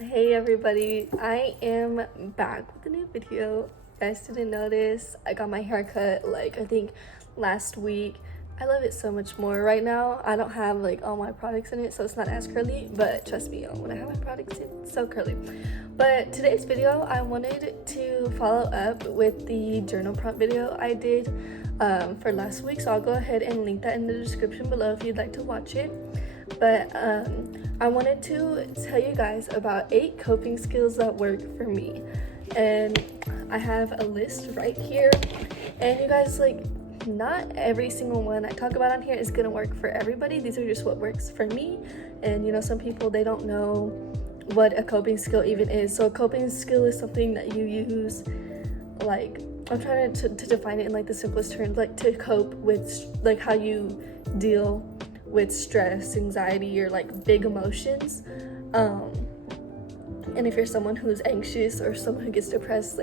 Hey everybody, I am back with a new video. You guys didn't notice, I got my hair cut I think last week. I love it so much more. Right now I don't have all my products in it, so it's not as curly, but trust me, when I have my products it's so curly. But today's video, I wanted to follow up with the journal prompt video I did for last week, so I'll go ahead and link that in the description below if you'd like to watch it. But I wanted to tell you guys about 8 coping skills that work for me, and I have a list right here. And you guys, not every single one I talk about on here is gonna work for everybody. These are just what works for me. And some people, they don't know what a coping skill even is. So a coping skill is something that you use, I'm trying to define it in the simplest terms, to cope with how you deal with stress, anxiety, or big emotions. And if you're someone who's anxious or someone who gets depressed,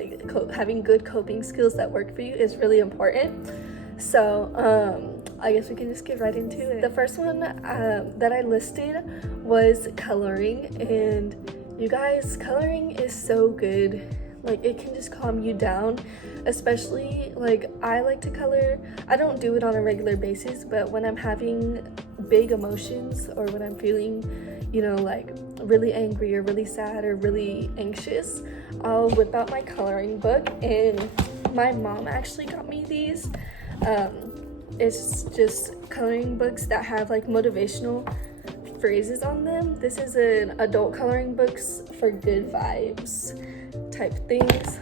having good coping skills that work for you is really important. So I guess we can just get right into it. The first one that I listed was coloring. And you guys, coloring is so good. It can just calm you down, especially I like to color. I don't do it on a regular basis, but when I'm having big emotions or when I'm feeling really angry or really sad or really anxious, I'll whip out my coloring book. And my mom actually got me these. It's just coloring books that have motivational phrases on them. This is an adult coloring books for good vibes type things,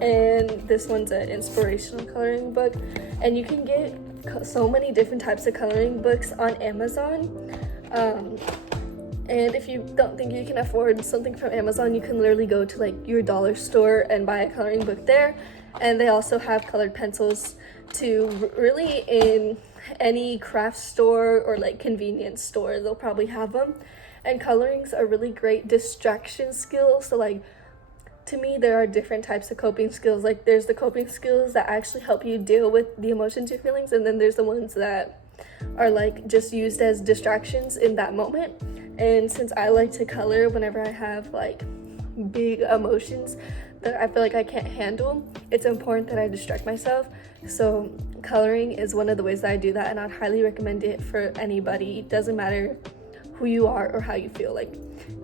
and this one's an inspirational coloring book. And you can get so many different types of coloring books on Amazon. And if you don't think you can afford something from Amazon, you can literally go to your dollar store and buy a coloring book there. And they also have colored pencils too. Really, in any craft store or convenience store, they'll probably have them. And coloring's a really great distraction skill. So to me, there are different types of coping skills. There's the coping skills that actually help you deal with the emotions you're feeling, and then there's the ones that are just used as distractions in that moment. And since I like to color whenever I have big emotions that I feel I can't handle, it's important that I distract myself. So coloring is one of the ways that I do that, and I'd highly recommend it for anybody. It doesn't matter who you are or how you feel.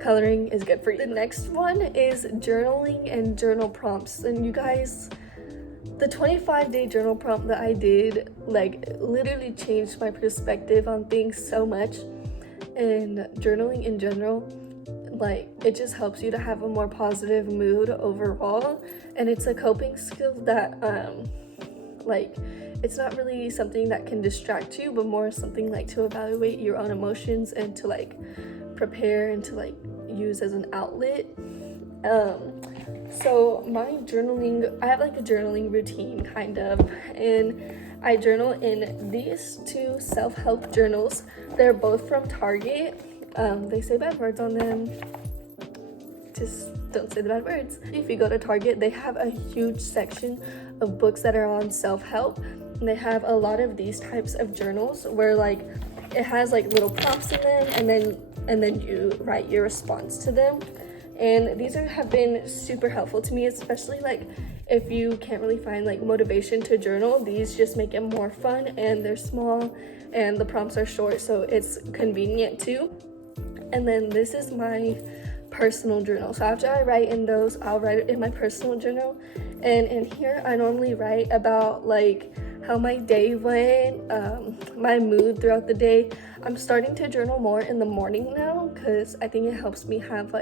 Coloring is good for you. The next one is journaling and journal prompts. And you guys, the 25-day journal prompt that I did literally changed my perspective on things so much. And journaling in general, it just helps you to have a more positive mood overall. And it's a coping skill that it's not really something that can distract you, but more something to evaluate your own emotions and to prepare and to use as an outlet. So my journaling, I have a journaling routine kind of, and I journal in these 2 self-help journals. They're both from Target. They say bad words on them. Just don't say the bad words. If you go to Target, they have a huge section of books that are on self-help. And they have a lot of these types of journals where it has little prompts in them, and then you write your response to them. And these have been super helpful to me, especially if you can't really find motivation to journal. These just make it more fun, and they're small, and the prompts are short, so it's convenient too. And then this is my personal journal. So after I write in those, I'll write it in my personal journal. And in here, I normally write about how my day went, my mood throughout the day. I'm starting to journal more in the morning now because I think it helps me have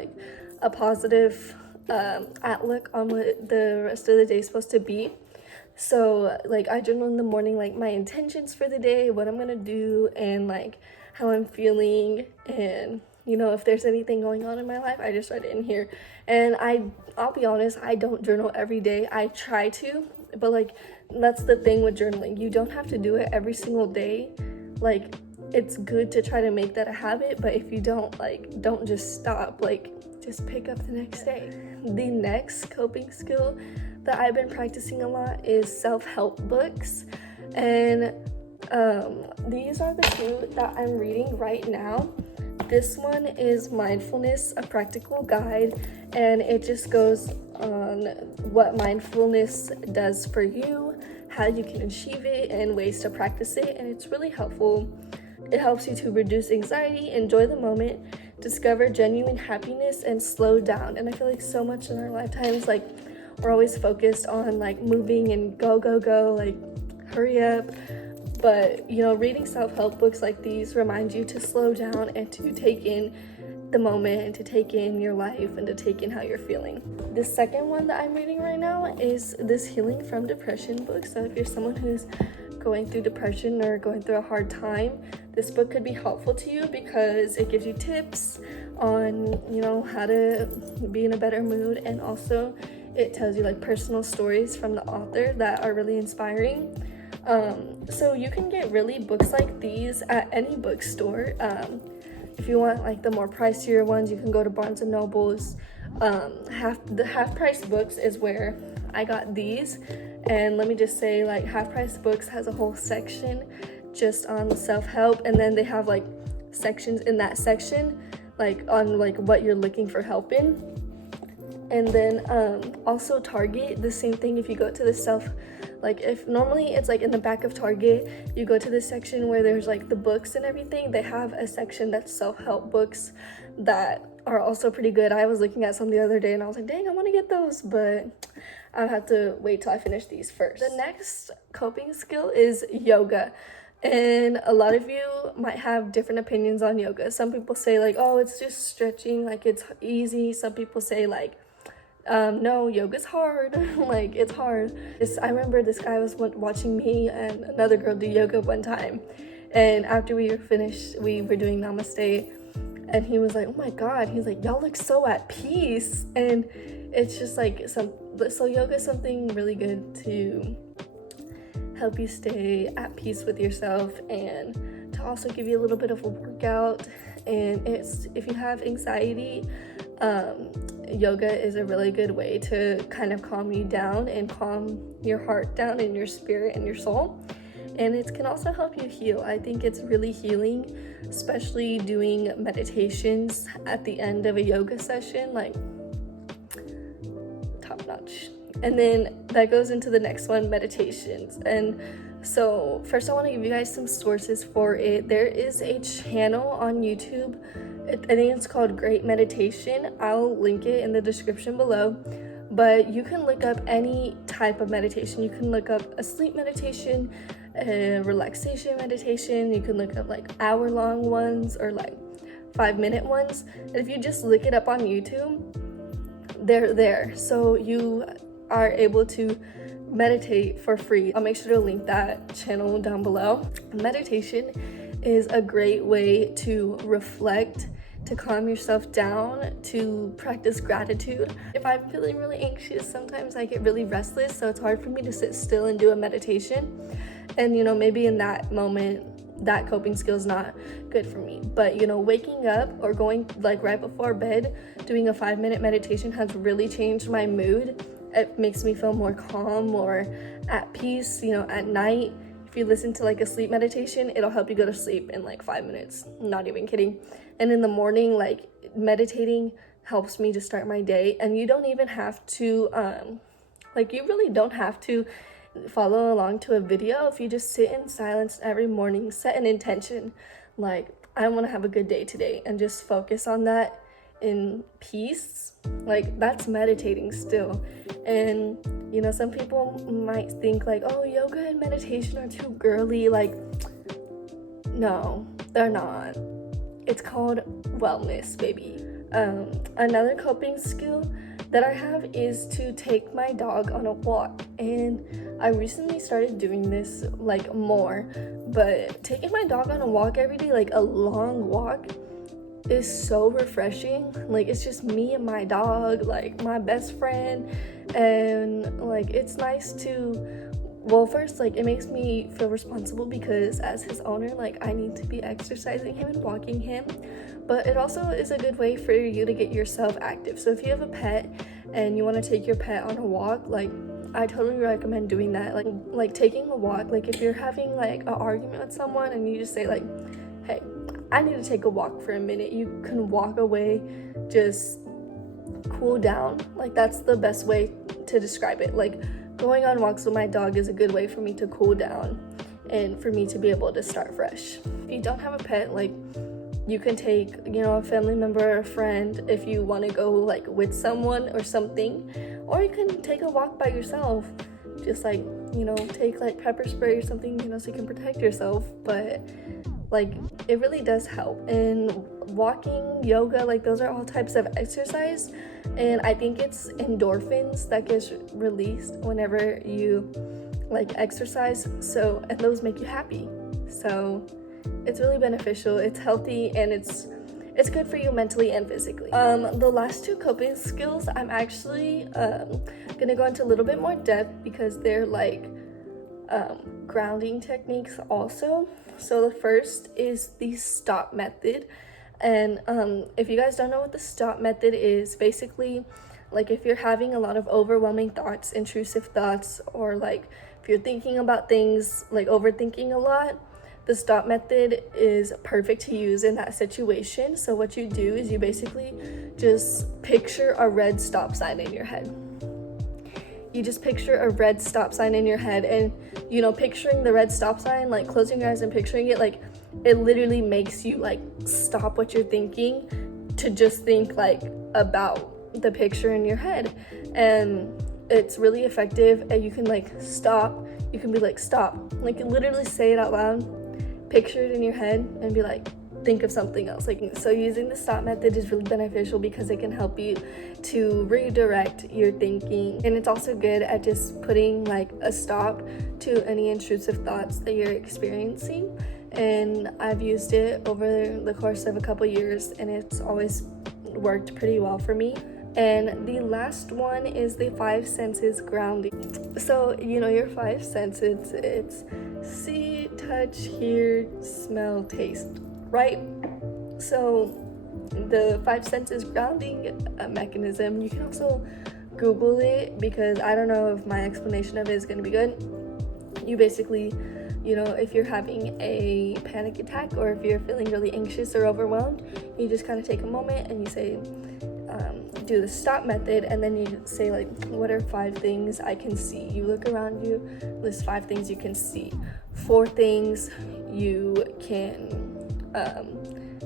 a positive outlook on what the rest of the day is supposed to be. So I journal in the morning, my intentions for the day, what I'm gonna do, and how I'm feeling, and if there's anything going on in my life, I just write it in here. And I'll be honest, I don't journal every day. I try to, but that's the thing with journaling. You don't have to do it every single day. It's good to try to make that a habit, but if you don't, don't just stop. Just pick up the next day. The next coping skill that I've been practicing a lot is self-help books. And these are the 2 that I'm reading right now. This one is Mindfulness, a practical guide, and it just goes on what mindfulness does for you, how you can achieve it, and ways to practice it, and it's really helpful. It helps you to reduce anxiety, enjoy the moment, discover genuine happiness, and slow down. And I feel like so much in our lifetimes, like, we're always focused on like moving and go, like hurry up. But you know, reading self-help books like these remind you to slow down and to take in the moment and to take in your life and to take in how you're feeling. The second one that I'm reading right now is this Healing from Depression book. So if you're someone who's going through depression or going through a hard time, this book could be helpful to you because it gives you tips on, you know, how to be in a better mood, and also it tells you like personal stories from the author that are really inspiring. So you can get really books like these at any bookstore. If you want like the more pricier ones, you can go to Barnes and Noble's. Half price books is where I got these, and let me just say, like, Half Price Books has a whole section just on self-help, and then they have like sections in that section like on like what you're looking for help in. And then also Target, the same thing. If you go to the like, if normally it's like in the back of Target, you go to this section where there's like the books and everything, they have a section that's self-help books that are also pretty good. I was looking at some the other day and I was like, dang, I want to get those, but I'll have to wait till I finish these first. The next coping skill is yoga. And a lot of you might have different opinions on yoga. Some people say like, oh, it's just stretching, like it's easy. Some people say like, no, yoga's hard. Like, it's hard. I remember this guy was watching me and another girl do yoga one time, and after we were finished, we were doing namaste, and he was like, oh my god, he's like, y'all look so at peace. And it's just like so yoga is something really good to help you stay at peace with yourself and to also give you a little bit of a workout. And if you have anxiety, yoga is a really good way to kind of calm you down and calm your heart down and your spirit and your soul. And it can also help you heal. I think it's really healing, especially doing meditations at the end of a yoga session, like top notch. And then that goes into the next one, meditations. And so first I want to give you guys some sources for it. There is a channel on YouTube, I think it's called Great Meditation. I'll link it in the description below. But you can look up any type of meditation. You can look up a sleep meditation, a relaxation meditation. You can look up like hour-long ones or like 5-minute ones. And if you just look it up on YouTube, they're there. So you are able to meditate for free. I'll make sure to link that channel down below. Meditation is a great way to reflect, to calm yourself down, to practice gratitude. If I'm feeling really anxious, sometimes I get really restless, so it's hard for me to sit still and do a meditation. And you know, maybe in that moment, that coping skill is not good for me. But you know, waking up or going like right before bed, doing a 5-minute meditation has really changed my mood. It makes me feel more calm, more at peace. You know, at night, if you listen to like a sleep meditation, it'll help you go to sleep in like 5 minutes. Not even kidding. And in the morning, like meditating helps me to start my day. And you don't even have to, you really don't have to follow along to a video. If you just sit in silence every morning, set an intention, like, I want to have a good day today, and just focus on that in peace, like that's meditating still. And you know, some people might think like, oh, yoga and meditation are too girly. Like, no, they're not. It's called wellness, baby. Another coping skill that I have is to take my dog on a walk, and I recently started doing this like more. But taking my dog on a walk every day, like a long walk, is so refreshing. Like, it's just me and my dog, like my best friend. And like, it's nice to, well, first, like, it makes me feel responsible because as his owner, like, I need to be exercising him and walking him. But it also is a good way for you to get yourself active. So if you have a pet and you want to take your pet on a walk, like, I totally recommend doing that. Like taking a walk, like if you're having like an argument with someone and you just say like, hey, I need to take a walk for a minute. You can walk away, just cool down. Like, that's the best way to describe it. Like, going on walks with my dog is a good way for me to cool down and for me to be able to start fresh. If you don't have a pet, like, you can take, you know, a family member or a friend if you want to go like with someone or something, or you can take a walk by yourself. Just like, you know, take like pepper spray or something, you know, so you can protect yourself. But like, it really does help. And walking, yoga, like, those are all types of exercise, and I think it's endorphins that gets released whenever you like exercise, so, and those make you happy. So it's really beneficial, it's healthy, and it's good for you mentally and physically. The last two coping skills, I'm actually gonna go into a little bit more depth because they're like grounding techniques also. So the first is the stop method. And if you guys don't know what the stop method is, basically, like, if you're having a lot of overwhelming thoughts, intrusive thoughts, or like if you're thinking about things, like overthinking a lot, the stop method is perfect to use in that situation. So what you do is you basically just picture a red stop sign in your head. You just picture a red stop sign in your head, and, you know, picturing the red stop sign, like closing your eyes and picturing it, like, it literally makes you like stop what you're thinking to just think like about the picture in your head. And it's really effective, and you can like stop, you can be like, stop, like literally say it out loud, picture it in your head, and be like, think of something else. Like, so using the stop method is really beneficial because it can help you to redirect your thinking, and it's also good at just putting like a stop to any intrusive thoughts that you're experiencing. And I've used it over the course of a couple years, and it's always worked pretty well for me. And the last one is the 5 senses grounding. So, you know, your 5 senses, it's see, touch, hear, smell, taste, right? So the 5 senses grounding mechanism, you can also Google it, because I don't know if my explanation of it is going to be good. You basically, you know, if you're having a panic attack, or if you're feeling really anxious or overwhelmed, you just kind of take a moment and you say, do the stop method, and then you say like, what are 5 things I can see? You look around you, list 5 things you can see, 4 things you can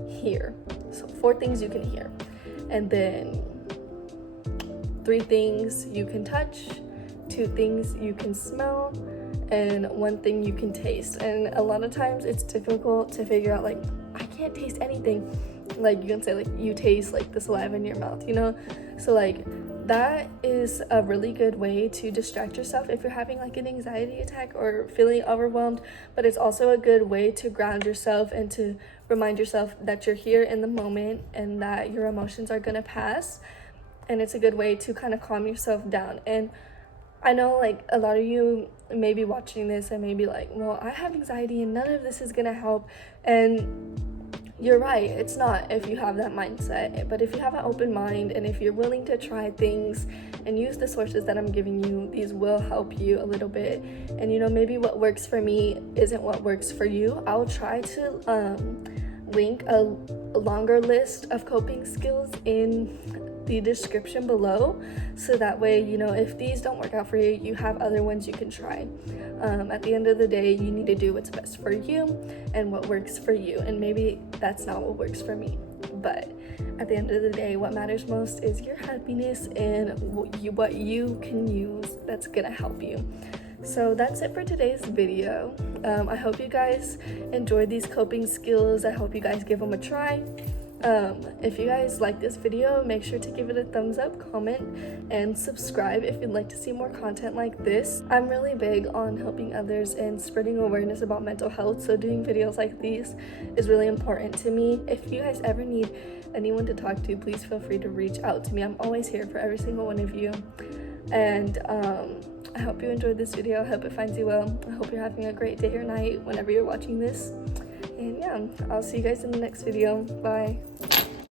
hear. So 4 things you can hear, and then 3 things you can touch, 2 things you can smell, and 1 thing you can taste. And a lot of times it's difficult to figure out, like, I can't taste anything. Like, you can say like, you taste like the saliva in your mouth, you know? So like, that is a really good way to distract yourself if you're having like an anxiety attack or feeling overwhelmed. But it's also a good way to ground yourself and to remind yourself that you're here in the moment and that your emotions are gonna pass. And it's a good way to kind of calm yourself down. And I know like a lot of you may be watching this and may be like, well, I have anxiety and none of this is gonna help. And you're right, it's not, if you have that mindset. But if you have an open mind, and if you're willing to try things and use the sources that I'm giving you, these will help you a little bit. And, you know, maybe what works for me isn't what works for you. I'll try to link a longer list of coping skills in the description below, so that way, you know, if these don't work out for you, you have other ones you can try. At the end of the day, you need to do what's best for you and what works for you, and maybe that's not what works for me, but at the end of the day, what matters most is your happiness and what you can use that's gonna help you. So that's it for today's video. I hope you guys enjoyed these coping skills. I hope you guys give them a try. If you guys like this video, make sure to give it a thumbs up, comment, and subscribe if you'd like to see more content like this. I'm really big on helping others and spreading awareness about mental health, so doing videos like these is really important to me. If you guys ever need anyone to talk to, please feel free to reach out to me. I'm always here for every single one of you. And I hope you enjoyed this video. I hope it finds you well. I hope you're having a great day or night whenever you're watching this. And yeah, I'll see you guys in the next video. Bye.